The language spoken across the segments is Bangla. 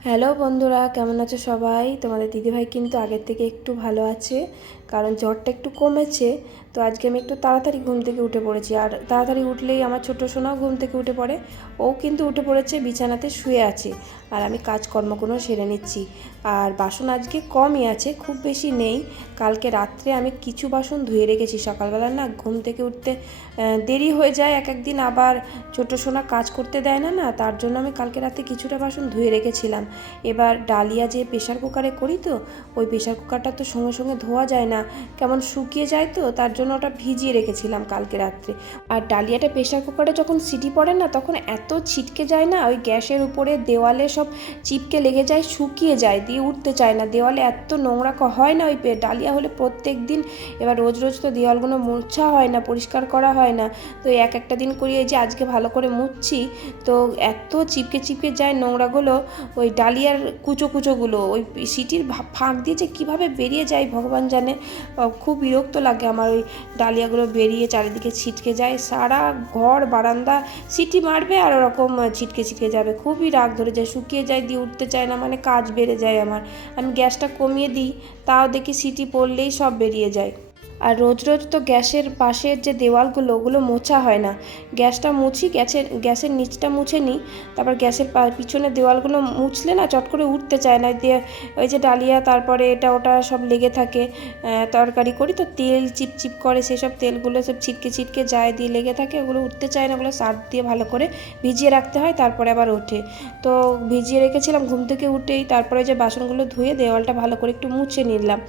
হ্যালো বন্ধুরা কেমন আছো সবাই? তোমাদের দিদিভাই কিন্তু আগের থেকে একটু ভালো আছে। কারণ জ্বরটা একটু কমেছে, তো আজকে আমি একটু তাড়াতাড়ি ঘুম থেকে উঠে পড়েছি। আর তাড়াতাড়ি উঠলেই আমার ছোটো সোনাও ঘুম থেকে উঠে পড়ে, ও কিন্তু উঠে পড়েছে, বিছানাতে শুয়ে আছে। আর আমি কাজকর্মগুলো সেরে নিচ্ছি। আর বাসন আজকে কমই আছে, খুব বেশি নেই। কালকে রাত্রে আমি কিছু বাসন ধুয়ে রেখেছি। সকালবেলা না ঘুম থেকে উঠতে দেরি হয়ে যায়, এক একদিন আবার ছোটো সোনা কাজ করতে দেয় না না, তার জন্য আমি কালকে রাতে কিছুটা বাসন ধুয়ে রেখেছিলাম। এবার ডালিয়া যে প্রেশার কুকারে করি তো, ওই প্রেশার কুকারটা তো সঙ্গে সঙ্গে ধোয়া যায় না। কেমন শুকিয়ে যায় তো, তার জন্য ওটা ভিজিয়ে রেখেছিলাম কালকে রাত্রে। আর ডালিয়াটা প্রেশার কুকারে যখন সিটি পড়ে না, তখন এত ছিটকে যায় না, ওই গ্যাসের উপরে দেওয়ালে সব চিপকে লেগে যায়, শুকিয়ে যায়, দিয়ে উঠতে চায় না। দেওয়ালে এত নোংরা হয় না ওই ডালিয়া হলে প্রত্যেক দিন এবার রোজ রোজ তো দেওয়ালগুলো মোছা হয় না, পরিষ্কার করা হয় না। তো এক একটা দিন করি, এই যে আজকে ভালো করে মুছছি, তো এত চিপকে চিপকে যায় নোংরাগুলো, ওই ডালিয়ার কুচো কুচোগুলো, ওই সিটির ফাঁক দিয়ে যে কীভাবে বেরিয়ে যায় ভগবান জানে। খুব বিরক্ত লাগে আমার ওই ডালিয়াগুলো বেরিয়ে চারিদিকে ছিটকে যায়। সারা ঘর, বারান্দা সিটি মারবে আর ওরকম ছিটকে ছিটকে যাবে। খুবই রাগ ধরে যায়, শুকিয়ে যায়, দিয়ে উঠতে চায় না মানে কাজ বেড়ে যায় আমার। আমি গ্যাসটা কমিয়ে দিই, তাও দেখি সিটি পড়লেই সব বেরিয়ে যায়। আর রোজ রোজ তো গ্যাসের পাশের যে দেওয়ালগুলো, ওগুলো মোছা হয় না। গ্যাসটা মুছি, গ্যাসের গ্যাসের নিচটা মুছে নিই। তারপর গ্যাসের পিছনের দেওয়ালগুলো মুছলে না চট করে উঠতে চায় না। দিয়ে ওই যে ডালিয়া, তারপরে এটা, ওটা সব লেগে থাকে তরকারি করি। তো তেল চিপচিপ করে, সেসব তেলগুলো সব ছিটকে ছিটকে যায় দিয়ে লেগে থাকে, ওগুলো উঠতে চায় না। ওগুলো সার্ফ দিয়ে ভালো করে ভিজিয়ে রাখতে হয়, তারপরে আবার ওঠে। তো ভিজিয়ে রেখেছিলাম, ঘুম থেকে উঠেই তারপরে যে বাসনগুলো ধুয়ে দেওয়ালটা ভালো করে একটু মুছে নিলাম।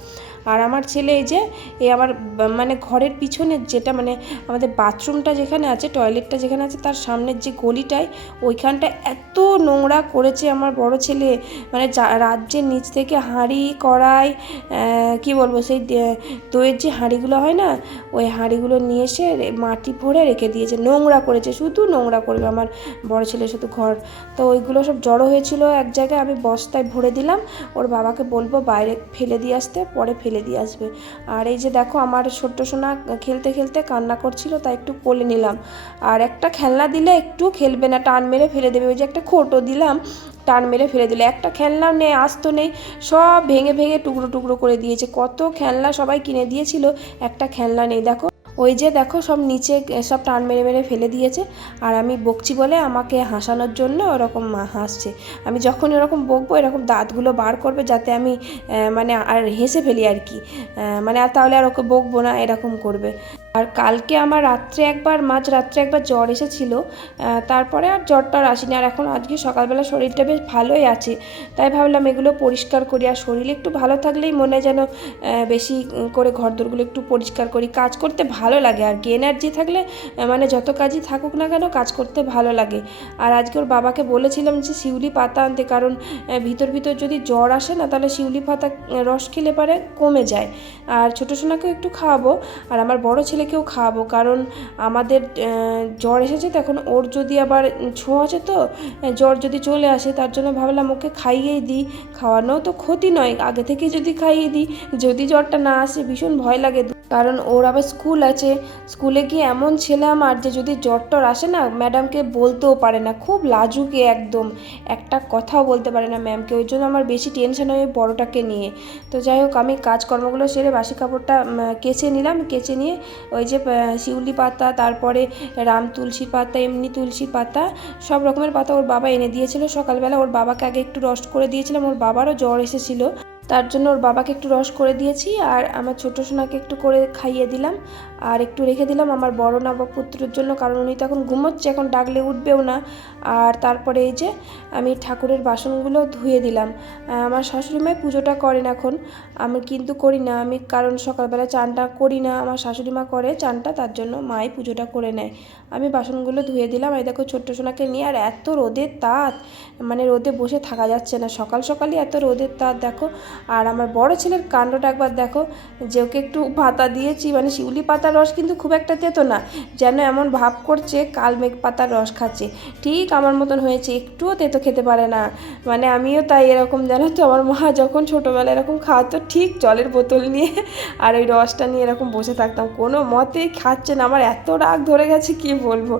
আর আমার ছেলে এই যে এই আমার মানে ঘরের পিছনের যেটা মানে আমাদের বাথরুমটা যেখানে আছে, টয়লেটটা যেখানে আছে, তার সামনের যে গলিটায়, ওইখানটা এত নোংরা করেছে আমার বড় ছেলে। মানে রাজ্যের নিচ থেকে হাঁড়ি কড়াই কি বলব, সেই দইয়ের যে হাঁড়িগুলো হয় না, ওই হাঁড়িগুলো নিয়ে এসে মাটি ভরে রেখে দিয়েছে, নোংরা করেছে, শুধু নোংরা করবে আমার বড় ছেলে শুধু ঘর। তো ওইগুলো সব জড়ো হয়েছিল এক জায়গায়, আমি বস্তায় ভরে দিলাম, ওর বাবাকে বলব বাইরে ফেলে দিয়ে আসতে, পরে ফেলে দিয়ে আসবে। আর এই যে দেখো আমার ছোট্ট সোনা খেলতে খেলতে কান্না করছিল, তাই একটু কোলে নিলাম। আর একটা খেলনা দিলে একটু খেলবে না, টান মেরে ফেলে দেবে। ওই যে একটা খোটো দিলাম, টান মেরে ফেলে দিলে। একটা খেলনা নেই, আসতো নেই, সব ভেঙে ভেঙে টুকরো টুকরো করে দিয়েছে। কত খেলনা সবাই কিনে দিয়েছিল, একটা খেলনা নেই। দেখো ওই যে দেখো সব নিচে সব টান মেরে মেরে ফেলে দিয়েছে। আর আমি বকছি বলে আমাকে হাসানোর জন্য ওরকম হাসছে। আমি যখন ওরকম বকবো, এরকম দাঁতগুলো বার করবে যাতে আমি মানে আর হেসে ফেলি আর কি। মানে আর তাহলে আর ওকে বকবো না, এরকম করবে। আর কালকে আমার রাত্রে একবার, মাঝ রাত্রে একবার জ্বর এসেছিল তারপরে আর জ্বরটা আসেনি। আর এখন আজকে সকালবেলা শরীরটা বেশ ভালোই আছে, তাই ভাবলাম এগুলো পরিষ্কার করি। আর শরীর একটু ভালো থাকলেই মনে যেন বেশি করে ঘরদোরগুলো একটু পরিষ্কার করি। কাজ করতে ভালো লাগে, আর কি এনার্জি থাকলে মানে যত কাজই থাকুক না কেন, কাজ করতে ভালো লাগে। আর আজকে ওর বাবাকে বলেছিলাম যে, শিউলি পাতা আনতে, কারণ ভিতর ভিতর যদি জ্বর আসে না, তাহলে শিউলি পাতা রস খেলে পারে কমে যায়। আর ছোটো সোনাকেও একটু খাওয়াবো। আর আমার বড় ছেলেকেও খাওয়াবো। কারণ আমাদের জ্বর এসেছে তো এখন ওর যদি আবার ছোঁয়া আছে তো জ্বর যদি চলে আসে, তার জন্য ভাবলাম ওকে খাইয়েই দিই। খাওয়ানো তো ক্ষতি নয়, আগে থেকে যদি খাইয়ে দিই, যদি জ্বরটা না আসে, ভীষণ ভয় লাগে। কারণ ওর আবার স্কুল আছে। স্কুলে গিয়ে এমন ছেলে আমার যে যদি জ্বর টর আসে না, ম্যাডামকে বলতেও পারে না। খুব লাজুকে একদম। একটা কথাও বলতে পারে না ম্যামকে। ওই জন্য আমার বেশি টেনশন হয় বড়োটাকে নিয়ে। তো যাই হোক, আমি কাজকর্মগুলো সেরে বাসি কাপড়টা কেচে নিলাম। কেচে নিয়ে ওই যে শিউলি পাতা, তারপরে রাম তুলসী পাতা, এমনি তুলসী পাতা, সব রকমের পাতা ওর বাবা এনে দিয়েছিল। সকালবেলা ওর বাবাকে আগে একটু রস্ট করে দিয়েছিলাম। ওর বাবারও জ্বর এসেছিল। তার জন্য ওর বাবাকে একটু রস করে দিয়েছি আর আমার ছোটো সোনাকে একটু করে খাইয়ে দিলাম আর একটু রেখে দিলাম আমার বড় নবপুত্রের জন্য, কারণ উনি তো এখন ঘুমোচ্ছে, এখন ডাকলে উঠবেও না। আর তারপরে এই যে আমি ঠাকুরের বাসনগুলো ধুয়ে দিলাম। আমার শাশুড়ি মাই পুজোটা করেন এখন। আমি কিন্তু করি না, আমি কারণ সকালবেলা চানটা করি না, আমার শাশুড়ি মা করে চানটা, তার জন্য মাই পুজোটা করে নেয়। আমি বাসনগুলো ধুয়ে দিলাম, এই দেখো ছোট্ট সোনাকে নিয়ে, আর এত রোদের তাত মানে রোদে বসে থাকা যাচ্ছে না। সকাল সকালই এত রোদের তাত, দেখো। আর আমার বড় ছেলের কাণ্ডটা একবার দেখো, যে ওকে একটু পাতা দিয়েছি মানে শিউলি পাতার রস কিন্তু খুব একটা তেতো না, যেন এমন ভাব করছে কালমেঘ পাতার রস খাচ্ছে। ঠিক আমার মতন হয়েছে, একটুও তেতো খেতে পারে না। মানে আমিও তাই এরকম, জানো তো, আমার মা যখন ছোটোবেলায় এরকম খাওয়াতো, ঠিক জলের বোতল নিয়ে আর ওই রসটা নিয়ে এরকম বসে থাকতাম। কোনো মতেই খাচ্ছে না, আমার এত রাগ ধরে গেছে, কি বলব?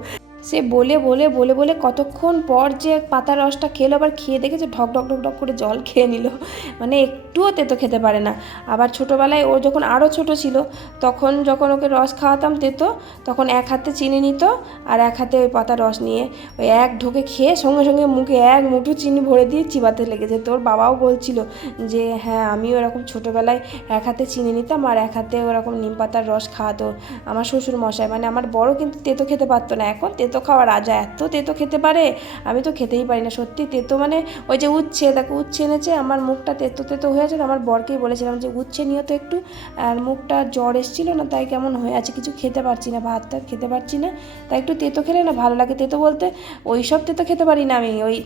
সে বলে বলে বলে বলে কতক্ষণ পর যে পাতার রসটা খেলো, আবার খেয়ে দেখেছে ঢক ঢক ঢক ঢক করে জল খেয়ে নিল। মানে একটুও তেতো খেতে পারে না। আবার ছোটোবেলায় ও যখন আরও ছোট ছিল, তখন যখন ওকে রস খাওয়াতাম তেতো, তখন এক হাতে চিনি নিত আর এক হাতে ওই পাতার রস নিয়ে ওই এক ঢোকে খেয়ে সঙ্গে সঙ্গে মুখে এক মুঠো চিনি ভরে দিয়ে চিবাতে লেগেছে তোর বাবাও বলছিল যে হ্যাঁ আমিও এরকম ছোটোবেলায় এক হাতে চিনি নিতাম আর এক হাতে ওরকম নিম পাতার রস খাওয়াতো আমার শ্বশুর মশাই মানে আমার বড় কিন্তু তেতো খেতে পারতো না। এখন তেতো খাওয়া রাজা এত তেতো খেতে পারে? আমি তো খেতেই পারি না, সত্যি তেতো মানে ওই যে উচ্ছে, দেখো উচ্ছে এনেছে, আমার মুখটা তেতো তেতো হয়ে আছে আমার বরকেই বলেছিলাম যে উচ্ছে নিও তো একটু, আর মুখটা জ্বর এসেছিল না, তাই কেমন হয়ে আছে কিছু খেতে পারছি না, ভাত টাত খেতে পারছি না, তাই একটু তেতো খেলে না ভালো লাগে, তেতো বলতে ওই সব তেতো খেতে পারি না আমি, ওই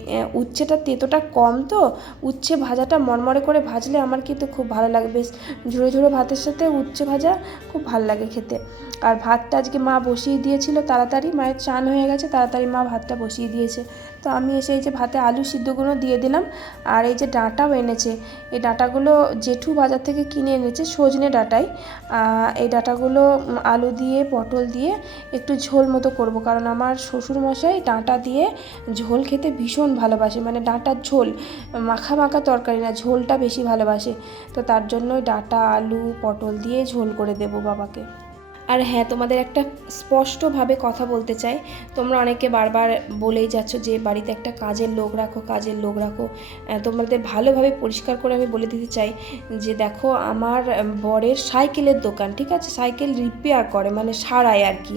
উচ্ছেটা তেতোটা কম তো, উচ্ছে ভাজাটা মরমরে করে ভাজলে আমার কিন্তু খুব ভালো লাগে, বেশ ঝুড়ো ঝুড়ো ভাতের সাথে উচ্ছে ভাজা খুব ভালো লাগে খেতে, আর ভাতটা আজকে মা বসিয়ে দিয়েছিল তাড়াতাড়ি, মায়ের চান হয়ে গেছে, তাড়াতাড়ি মা ভাতটা বসিয়ে দিয়েছে। তো আমি এসে এই যে ভাতে আলু সিদ্ধগুলো দিয়ে দিলাম, আর এই যে ডাঁটাও এনেছে। এই ডাঁটাগুলো জেঠু বাজার থেকে কিনে এনেছে, সজনে ডাঁটাই। এই ডাঁটাগুলো আলু দিয়ে, পটল দিয়ে একটু ঝোল মতো করব, কারণ আমার শ্বশুর মশাই ডাঁটা দিয়ে ঝোল খেতে ভীষণ ভালোবাসে। মানে ডাঁটার ঝোল, মাখা মাখা তরকারি না, ঝোলটা বেশি ভালোবাসে। তো তার জন্যই ডাঁটা, আলু, পটল দিয়ে ঝোল করে দেবো বাবাকে। আর হ্যাঁ তোমাদের একটা স্পষ্টভাবে কথা বলতে চাই। তোমরা অনেকে বারবার বলেই যাচ্ছ যে, বাড়িতে একটা কাজের লোক রাখো, কাজের লোক রাখো। তোমাদের ভালোভাবে পরিষ্কার করে আমি বলে দিতে চাই যে, দেখো, আমার বরের সাইকেলের দোকান, ঠিক আছে? সাইকেল রিপেয়ার করে মানে সারায় আর কি।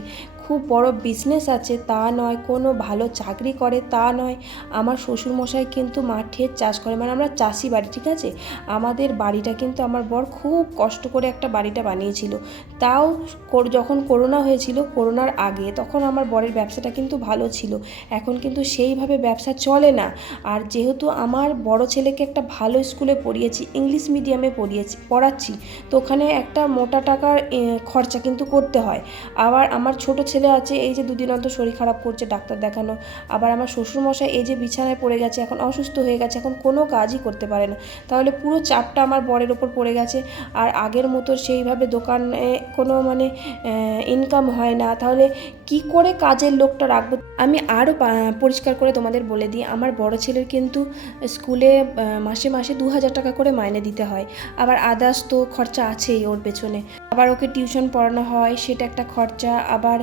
খুব বড় বিজনেস আছে, তা নয়, কোনো ভালো চাকরি করে, তা নয়। আমার শ্বশুরমশাই কিন্তু মাঠের চাষ করে মানে আমরা চাষি বাড়ি, ঠিক আছে? আমাদের বাড়িটা কিন্তু আমার বর খুব কষ্ট করে একটা বাড়িটা বানিয়েছিল। তাও যখন করোনা হয়েছিল, করোনার আগে তখন আমার বরের ব্যবসাটা কিন্তু ভালো ছিল। এখন কিন্তু সেইভাবে ব্যবসা চলে না। আর যেহেতু আমার বড় ছেলেকে একটা ভালো স্কুলে পড়িয়েছি, ইংলিশ মিডিয়ামে পড়িয়েছি, পড়াচ্ছি, তো ওখানে একটা মোটা টাকার খরচা কিন্তু করতে হয়। আবার আমার ছোট ছেলে আছে, এই যে দুদিন অন্তর শরীর খারাপ করছে, ডাক্তার দেখানো। আবার আমার শ্বশুরমশাই এই যে বিছানায় পড়ে গেছে, এখন অসুস্থ হয়ে গেছে, এখন কোনো কাজই করতে পারে না। তাহলে পুরো চাপটা আমার বরের ওপর পড়ে গেছে। আর আগের মতো সেইভাবে দোকানে কোনো মানে ইনকাম হয় না। তাহলে কি করে কাজের লোকটা রাখব? আমি আরও পরিষ্কার করে তোমাদের বলে দিই, আমার বড় ছেলের কিন্তু স্কুলে মাসে মাসে দু হাজার টাকা করে মাইনে দিতে হয়। আবার আদার্স তো খরচা আছেই ওর পেছনে। আবার ওকে টিউশন পড়ানো হয়, সেটা একটা খরচা। আবার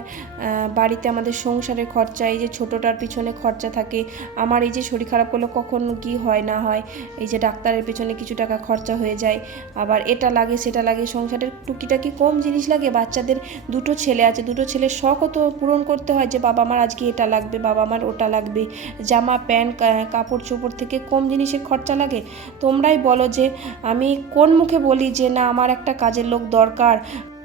বাড়িতে আমাদের সংসারের খরচা, এই যে ছোটোটার পিছনে খরচা থাকে। আমার এই যে শরীর খারাপ করলে কখন কি হয় না হয়, এই যে ডাক্তারের পেছনে কিছু টাকা খরচা হয়ে যায়। আবার এটা লাগে, সেটা লাগে, সংসারের টুকিটাকি কম জিনিস লাগে। বাচ্চাদের দুটো ছেলে আছে, দুটো ছেলের শখও তো পূরণ করতে হয় যে, বাবা আমার আজকে এটা লাগবে, বাবা আমার ওটা লাগবে। জামা, প্যান্ট কাপড় চোপড় থেকে কম জিনিসের খরচা লাগে। তোমরাই বলো যে, আমি কোন মুখে বলি যে, না, আমার একটা কাজের লোক দরকার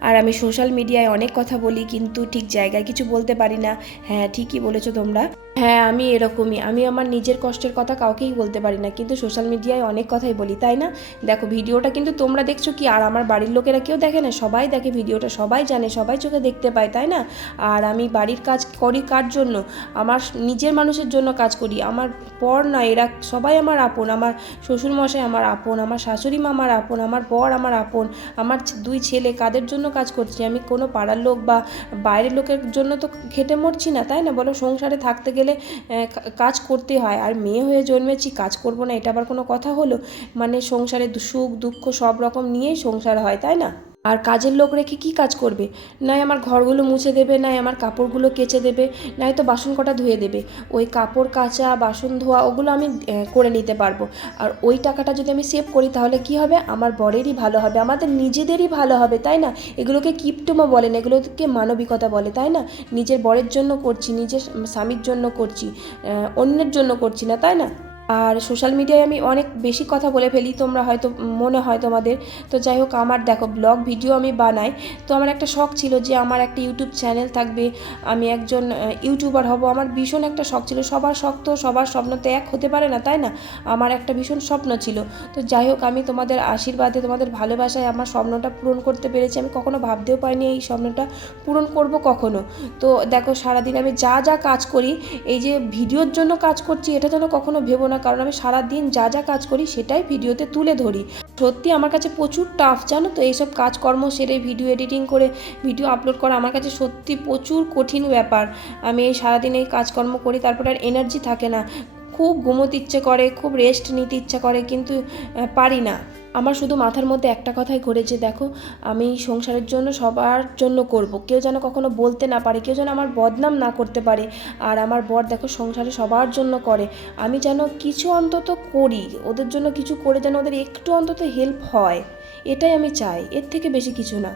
আর আমি সোশ্যাল মিডিয়ায় অনেক কথা বলি, কিন্তু ঠিক জায়গায় কিছু বলতে পারি না। হ্যাঁ ঠিকই বলেছ তোমরা। হ্যাঁ আমি এরকমই। আমি আমার নিজের কষ্টের কথা কাউকেই বলতে পারি না। কিন্তু সোশ্যাল মিডিয়ায় অনেক কথাই বলি, তাই না? দেখো, ভিডিওটা কিন্তু তোমরা দেখছ কি? আর আমার বাড়ির লোকেরা কেউ দেখে না? সবাই দেখে ভিডিওটা, সবাই জানে, সবাই চোখে দেখতে পায়, তাই না? আর আমি বাড়ির কাজ করি কার জন্য? আমার নিজের মানুষের জন্য কাজ করি। আমার পর না, এরা সবাই আমার আপন। আমার শ্বশুরমশাই আমার আপন, আমার শাশুড়ি মা আমার আপন, আমার বর আমার আপন, আমার দুই ছেলে, কাদের জন্য কাজ করছি? আমি কোনো পাড়ার লোক বা বাইরের লোকের জন্য তো খেটে মরছি না, তাই না? বলো, সংসারে থাকতে গেলে কা- কাজ করতে হয়। আর মেয়ে হয়ে জন্মেছি, কাজ করব না, এটা আবার কোনো কথা হলো? মানে সংসারে সুখ, দুঃখ সব রকম নিয়েই সংসার হয়, তাই না? আর কাজের লোক রেখে কি কাজ করবে? নাই আমার ঘরগুলো মুছে দেবে, নাই আমার কাপড়গুলো কেচে দেবে, নাই তো বাসন কটা ধুয়ে দেবে। ওই কাপড়, কাচা, বাসন ধোয়া, ওগুলো আমি করে নিতে পারব। আর ওই টাকাটা যদি আমি সেভ করি, তাহলে কি হবে? আমার বরেরই ভালো হবে, আমাদের নিজেদেরই ভালো হবে, তাই না? এগুলোকে কিপটমো বলে না এগুলোকে মানবিকতা বলে, তাই না? নিজের বরের জন্য করছি, নিজের স্বামীর জন্য করছি অন্যের জন্য করছি না, তাই না? আর সোশ্যাল মিডিয়ায় আমি অনেক বেশি কথা বলে ফেলি, তোমরা হয়তো মনে হয় তোমাদের। তো যাই হোক, আমার দেখো ব্লগ ভিডিও আমি বানাই। তো আমার একটা শখ ছিল যে আমার একটা ইউটিউব চ্যানেল থাকবে। আমি একজন ইউটিউবার হব। আমার ভীষণ একটা শখ ছিল। সবার শখ তো সবার স্বপ্ন তো এক হতে পারে না, তাই না? আমার একটা ভীষণ স্বপ্ন ছিল। তো যাই হোক, আমি তোমাদের আশীর্বাদে, তোমাদের ভালোবাসায় আমার স্বপ্নটা পূরণ করতে পেরেছি। আমি কখনো ভাবতেও পারিনি এই স্বপ্নটা পূরণ করব কখনো। তো দেখো, সারাদিন আমি যা যা কাজ করি, এই যে ভিডিওর জন্য কাজ করছি, এটা যেন কখনো ভেবো না। কারণ আমি সারা দিন যা যা কাজ করি সেটাই ভিডিওতে তুলে ধরি। সত্যি আমার কাছে প্রচুর টাফ জানো তো? এইসব কাজকর্ম সেরে ভিডিও এডিটিং করে ভিডিও আপলোড করা আমার কাছে সত্যি প্রচুর কঠিন ব্যাপার। আমি এই সারাদিন এই কাজকর্ম করি, তারপরে আর এনার্জি থাকে না। খুব ঘুমোতে ইচ্ছে করে, খুব রেস্ট নিতে ইচ্ছা করে, কিন্তু পারি না। আমার শুধু মাথার মধ্যে একটা কথাই ঘুরেছে দেখো, আমি সংসারের জন্য, সবার জন্য করব। কেউ যেন কখনো বলতে না পারে, কেউ যেন আমার বদনাম না করতে পারে। আর আমার বর দেখো, সংসারে সবার জন্য করে। আমি যেন কিছু অন্তত করি, ওদের জন্য কিছু করে যেন ওদের একটু অন্তত হেল্প হয়। এটাই আমি চাই, এর থেকে বেশি কিছু না।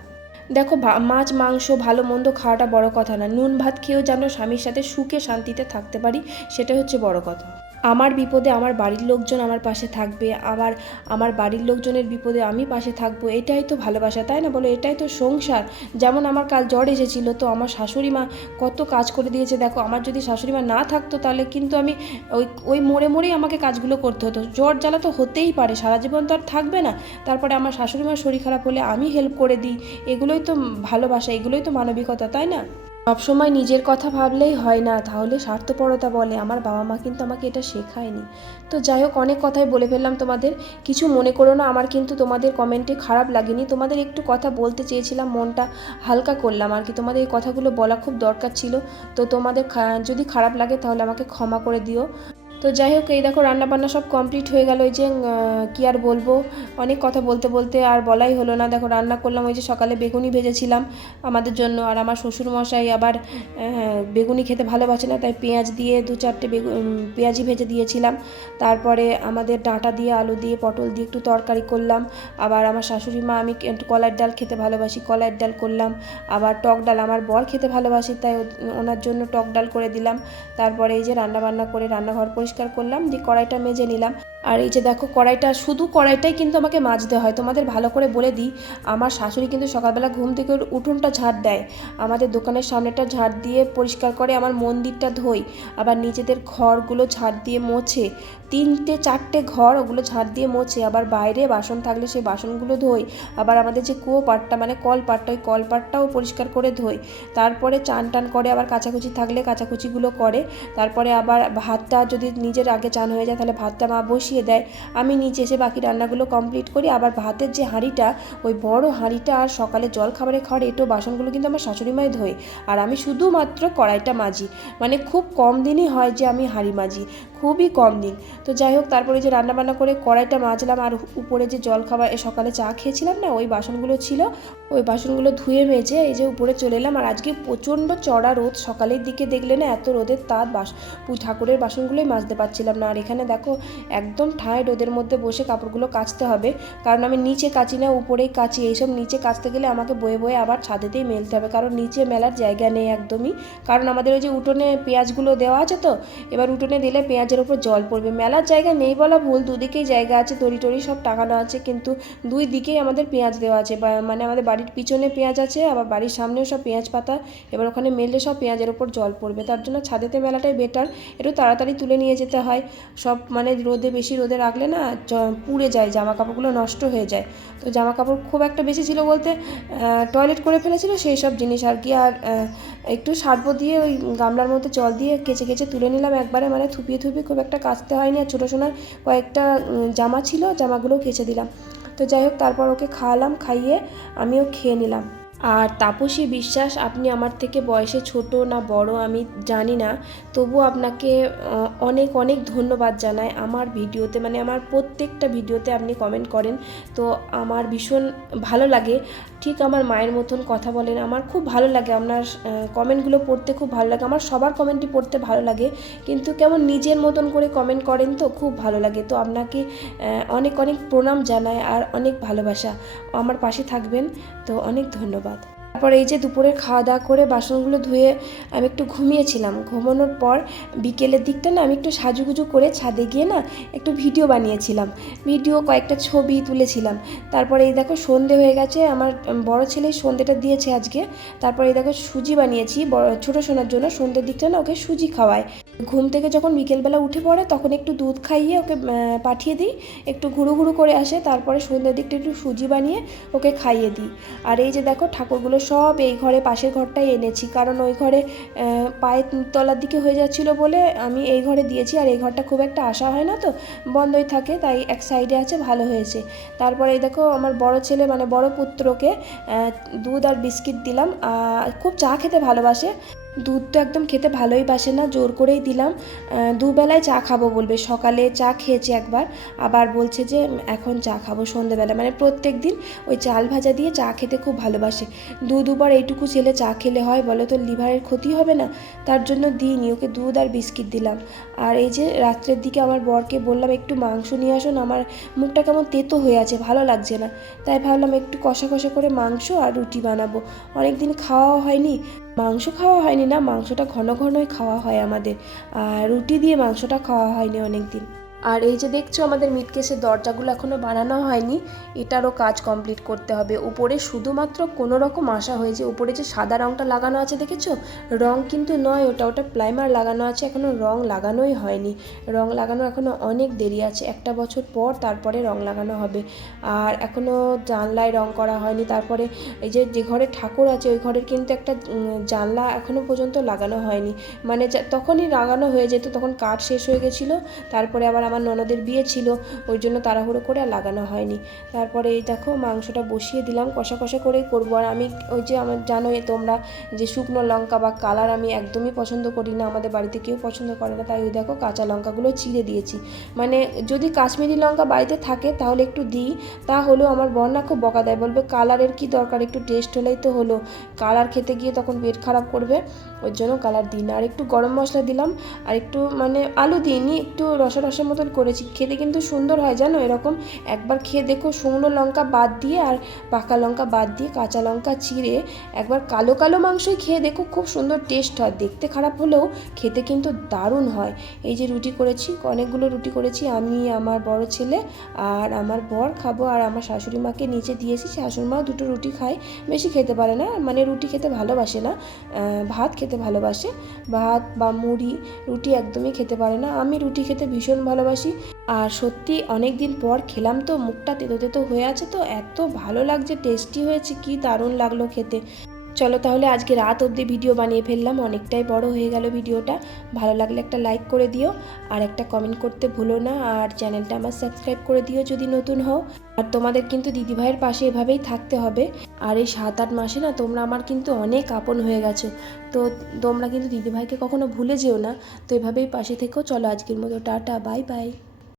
দেখো মাছ, মাংস, ভালো মন্দ খাওয়াটা বড় কথা না। নুন, ভাত খেয়েও যেন স্বামীর সাথে সুখে শান্তিতে থাকতে পারি সেটা হচ্ছে বড় কথা। আমার বিপদে আমার বাড়ির লোকজন আমার পাশে থাকবে, আবার আমার বাড়ির লোকজনের বিপদে আমি পাশে থাকব, এটাই তো ভালোবাসা, তাই না বলো? এটাই তো সংসার। যেমন আমার কাল জ্বর এসেছিল, তো আমার শাশুড়ি মা কত কাজ করে দিয়েছে। দেখো, আমার যদি শাশুড়ি মা না থাকতো, তাহলে কিন্তু আমি ওই ওই মোড়ে মোড়েই আমাকে কাজগুলো করতে হতো। জ্বর জ্বালা তো হতেই পারে, সারা জীবন তো আর থাকবে না। তারপরে আমার শাশুড়ি মার শরীর খারাপ হলে আমি হেল্প করে দিই। এগুলোই তো ভালোবাসা, এগুলোই তো মানবিকতা, তাই না? সবসময় নিজের কথা ভাবলেই হয় না, তাহলে স্বার্থপরতা বলে। আমার বাবা মা কিন্তু আমাকে এটা শেখায়নি। তো যাই হোক, অনেক কথাই বলে ফেললাম তোমাদের। কিছু মনে করো না, আমার কিন্তু তোমাদের কমেন্টে খারাপ লাগেনি। তোমাদের একটু কথা বলতে চেয়েছিলাম, মনটা হালকা করলাম আর কি। তোমাদের এই কথাগুলো বলা খুব দরকার ছিল। তো তোমাদের যদি খারাপ লাগে তাহলে আমাকে ক্ষমা করে দিও। তো যাই হোক, এই দেখো রান্না বান্না সব কমপ্লিট হয়ে গেল। ওই যে কি আর বলব? অনেক কথা বলতে বলতে আর বলাই হলো না। দেখো, রান্না করলাম ওই যে সকালে বেগুনি ভেজেছিলাম আমাদের জন্য। আর আমার শ্বশুর মশাই আবার বেগুনি খেতে ভালোবাসে না, তাই পেঁয়াজ দিয়ে দু চারটে বেগু পেঁয়াজি ভেজে দিয়েছিলাম। তারপরে আমাদের ডাঁটা দিয়ে, আলু দিয়ে, পটল দিয়ে একটু তরকারি করলাম। আবার আমার শাশুড়ি মা, আমি একটু কলার ডাল খেতে ভালোবাসি কলার ডাল করলাম। আবার টক ডাল, আমার বর খেতে ভালোবাসে, তাই ওনার জন্য টক ডাল করে দিলাম। তারপরে এই যে রান্না বান্না করে রান্নাঘর পরিষ্কার করলাম দিয়ে কড়াইটা মেজে নিলাম। আর এই যে দেখো, কড়াইটা, শুধু কড়াইটাই কিন্তু আমাকে মাজতে হয়। তোমাদের ভালো করে বলে দিই, আমার শাশুড়ি কিন্তু সকালবেলা ঘুম থেকে উঠোনটা ঝাড় দেয়। আমাদের দোকানের সামনেটা ঝাড় দিয়ে পরিষ্কার করে আমার মন্দিরটা ধোই। আবার নিজেদের ঘরগুলো ঝাড় দিয়ে মোছে। তিনটে, চারটে ঘর ওগুলো ঝাড় দিয়ে মোছে। আবার বাইরে বাসন থাকলে সেই বাসনগুলো ধোই। আবার আমাদের যে কুয়ো পাটটা মানে কল পাটটা ওই কল পাটটাও পরিষ্কার করে ধোই। তারপরে চান টান করে আবার কাচাকুচি থাকলে কাচাকুচিগুলো করে। তারপরে আবার ভাতটা যদি নিজের আগে চান হয়ে যায়, তাহলে ভাতটা মা বসিয়ে দেয়। আমি নিচে এসে বাকি রান্নাগুলো কমপ্লিট করি। আবার ভাতের যে হাঁড়িটা, ওই বড় হাঁড়িটা আর সকালে জল খাবারে খাওয়ার এটো বাসনগুলো কিন্তু আমার শাশুড়ি মায়ে ধোয়। আর আমি শুধুমাত্র কড়াইটা মাজি। মানে খুব কম দিনই হয় যে আমি হাঁড়ি মাজি। খুবই কম দিন। তো যাই হোক, তারপরে যে রান্নাবান্না করে কড়াইটা মাজলাম আর উপরে যে জল খাবার সকালে চা খেয়েছিলাম না, ওই বাসনগুলো ছিল, ওই বাসনগুলো ধুয়ে মেজে এই যে উপরে চলে এলাম। আর আজকে প্রচণ্ড চড়া রোদ, সকালের দিকে দেখলে না এত রোদের তাপ, বাস, ঠাকুরের বাসনগুলোই মাজতে পারছিলাম না। আর এখানে দেখো, একদম ঠায় রোদের মধ্যে বসে কাপড়গুলো কাচতে হবে, কারণ আমি নিচে কাচি না, উপরেই কাচি। এইসব নিচে কাচতে গেলে আমাকে বয়ে বয়ে আবার ছাদেতেই মেলতে হবে, কারণ নিচে মেলার জায়গা নেই একদমই। কারণ আমাদের ওই যে উঠোনে পেঁয়াজগুলো দেওয়া আছে তো, এবার উঠোনে দিলে পেঁয়াজের ওপর জল পড়বে। মেলার জায়গা নেই বলা ভুল, দুদিকেই জায়গা আছে তরি টরি সব টাঙানো আছে, কিন্তু দুই দিকেই আমাদের পেঁয়াজ দেওয়া আছে। মানে আমাদের বাড়ির পিছনে পেঁয়াজ আছে, আবার বাড়ির সামনেও সব পেঁয়াজ পাতা, এবার ওখানে মেললে সব পেঁয়াজের ওপর জল পড়বে। তার জন্য ছাদেতে মেলাটাই বেটার একটু তাড়াতাড়ি তুলে নিয়ে যেতে হয়। সব মানে রোদে, বেশি রোদে রাখলে না পুড়ে যায় জামা কাপড়গুলো নষ্ট হয়ে যায়। তো জামা কাপড় খুব একটা বেশি ছিল বলতে টয়লেট করে ফেলেছিল, সেই সব জিনিস আর কি। আর একটু সার্প দিয়ে ওই গামলার মধ্যে জল দিয়ে কেচে কেচে তুলে নিলাম। একবারে মানে থুপিয়ে থুপিয়ে খুব একটা কাচতে হয়নি আর ছোটো সোনার কয়েকটা জামা ছিল জামাগুলো কেচে দিলাম। তো যাই হোক, তারপর ওকে খাওয়ালাম, খাইয়ে আমিও খেয়ে নিলাম। আর তাপসী বিশ্বাস, আপনি আমার থেকে বয়সে ছোট না বড় আমি জানি না। তবু আপনাকে অনেক অনেক ধন্যবাদ জানাই। আমার ভিডিওতে মানে আমার প্রত্যেকটা ভিডিওতে আপনি কমেন্ট করেন। তো আমার ভীষণ ভালো লাগে। ঠিক আমার মায়ের মতন কথা বলেন। আমার খুব ভালো লাগে আপনার কমেন্টগুলো পড়তে খুব ভালো লাগে। আমার সবার কমেন্টই পড়তে ভালো লাগে। কিন্তু কেমন নিজের মতন করে কমেন্ট করেন তো খুব ভালো লাগে। তো আপনাকে অনেক অনেক প্রণাম জানায় আর অনেক ভালোবাসা। আমার পাশে থাকবেন। তো অনেক ধন্যবাদ। তারপর এই যে দুপুরে খাওয়া দাওয়া করে বাসনগুলো ধুয়ে আমি একটু ঘুমিয়েছিলাম। ঘুমানোর পর বিকেলের দিকটা না আমি একটু সাজুগুজু করে ছাদে গিয়ে না একটু ভিডিও বানিয়েছিলাম। ভিডিও কয়েকটা ছবি তুলেছিলাম। তারপরে এই দেখো সন্ধে হয়ে গেছে, আমার বড় ছেলে সন্ধেটা দিয়েছে আজকে। তারপরে এই দেখো সুজি বানিয়েছি, বড় ছোটো সোনার জন্য সন্ধ্যের দিকটা না ওকে সুজি খাওয়ায় ঘুম থেকে যখন বিকেলবেলা উঠে পড়ে তখন একটু দুধ খাইয়ে ওকে পাঠিয়ে দিই। একটু ঘুরু ঘুরু করে আসে, তারপরে সন্ধ্যের দিকটা একটু সুজি বানিয়ে ওকে খাইয়ে দিই। আর এই যে দেখো ঠাকুরগুলো সব এই ঘরে পাশের ঘরটাই এনেছি। কারণ ওই ঘরে পায়ে পায়ের তলার দিকে হয়ে যাচ্ছিল বলে আমি এই ঘরে দিয়েছি। আর এই ঘরটা খুব একটা আশা হয় না তো, বন্ধই থাকে, তাই এক সাইডে আছে, ভালো হয়েছে। তারপরে এই দেখো, আমার বড় ছেলে মানে বড় পুত্রকে দুধ আর বিস্কিট দিলাম। খুব চা খেতে ভালোবাসে। দুধ তো একদম খেতে ভালোই বাসে না, জোর করেই দিলাম। দুবেলায় চা খাব বলবে, সকালে চা খেয়েছে একবার, আবার বলছে যে এখন চা খাব সন্ধেবেলা। মানে প্রত্যেক দিন ওই চাল ভাজা দিয়ে চা খেতে খুব ভালোবাসে। দু দুবার এইটুকু ছেলে চা খেলে হয়, বলো তো লিভারের ক্ষতি হবে না, তার জন্য দিইনি, ওকে দুধ আর বিস্কিট দিলাম। আর এই যে রাত্রের দিকে আমার বরকে বললাম, একটু মাংস নিয়ে আসুন আমার মুখটা কেমন তেতো হয়ে আছে, ভালো লাগছে না। তাই ভাবলাম একটু কষা কষা করে মাংস আর রুটি বানাবো। অনেক দিন খাওয়া হয়নি মাংস খাওয়া হয়নি না, মাংসটা ঘন ঘনই খাওয়া হয় আমাদের। আর রুটি দিয়ে মাংসটা খাওয়া হয়নি অনেক দিন আর এই যে দেখছ আমাদের মিটকেসের দরজাগুলো এখনও বানানো হয়নি, এটারও কাজ কমপ্লিট করতে হবে। উপরে শুধুমাত্র কোনো রকম আশা হয়েছে। উপরে যে সাদা রঙটা লাগানো আছে, দেখেছ? রং কিন্তু নয়, ওটা ওটা প্রাইমার লাগানো আছে এখনও রং লাগানোই হয়নি। রং লাগানো এখনও অনেক দেরি আছে। একটা বছর পর তারপরে রং লাগানো হবে। আর এখনও জানলায় রং করা হয়নি। তারপরে এই যে যে ঘরে ঠাকুর আছে, ওই ঘরের কিন্তু একটা জানলা এখনও পর্যন্ত লাগানো হয়নি। মানে তখনই লাগানো হয়ে যেত, তখন কাঠ শেষ হয়ে গেছিল। তারপরে আবার আমার ননদের বিয়ে ছিল, ওই জন্য তাড়াহুড়ো করে আর লাগানো হয়নি। তারপরে এই দেখো মাংসটা বসিয়ে দিলাম, কষা কষা করেই করব। আর আমি ওই যে আমার জানোই তোমরা যে শুকনো লঙ্কা বা কালার আমি একদমই পছন্দ করি না, আমাদের বাড়িতে কেউ পছন্দ করে না, তাই ওই দেখো কাঁচা লঙ্কাগুলো চিড়ে দিয়েছি। মানে যদি কাশ্মীরি লঙ্কা বাড়িতে থাকে তাহলে একটু দিই, তা হলেও আমার বর্ণা খুব বকা দেয়, বলবে কালারের কি দরকার, একটু টেস্ট হলেই তো হলো। কালার খেতে গিয়ে তখন পেট খারাপ করবে, ওই জন্য কালার দিই না। আর একটু গরম মশলা দিলাম, আর একটু মানে আলু দিইনি, একটু রসা রসের মতন করেছি। খেতে কিন্তু সুন্দর হয়, জানো? এরকম একবার খেয়ে দেখো, শুকনো লঙ্কা বাদ দিয়ে আর পাকা লঙ্কা বাদ দিয়ে কাঁচা লঙ্কা চিড়ে একবার কালো কালো মাংসই খেয়ে দেখো, খুব সুন্দর টেস্ট হয়। দেখতে খারাপ হলেও খেতে কিন্তু দারুণ হয়। এই যে রুটি করেছি, অনেকগুলো রুটি করেছি, আমি, আমার বড় ছেলে আর আমার বর খাব আর আমার শাশুড়ি মাকে নিচে দিয়েছি শাশুড়ি মাও দুটো রুটি খায়, বেশি খেতে পারে না মানে রুটি খেতে ভালোবাসে না ভাত খেতে ভালোবাসে। ভাত বা মুড়ি, রুটি একদমই খেতে পারে না। আমি রুটি খেতে ভীষণ ভালোবাসি। আর সত্যি অনেক দিন পর খেলাম তো, মুখটা তেতো তেতো হয়ে আছে তো, এত ভালো লাগছে টেস্টি হয়েছে, কি দারুণ লাগল খেতে। চলো তাহলে আজকে রাত অবধি ভিডিও বানিয়ে ফেললাম, অনেকটাই বড় হয়ে গেল ভিডিওটা। ভালো লাগলে একটা লাইক করে দিও, আর একটা কমেন্ট করতে ভুলো না, আর চ্যানেলটা আমার সাবস্ক্রাইব করে দিও যদি নতুন হও। আর তোমাদের কিন্তু দিদিভাইয়ের পাশে এভাবেই থাকতে হবে। আর এই সাত আট মাসে না তোমরা আমার কিন্তু অনেক আপন হয়ে গেছো। তো তোমরা কিন্তু দিদিভাইকে কখনো ভুলে যেও না। তো এভাবেই পাশে থেকেও চলো আজকের মতো টাটা বাই বাই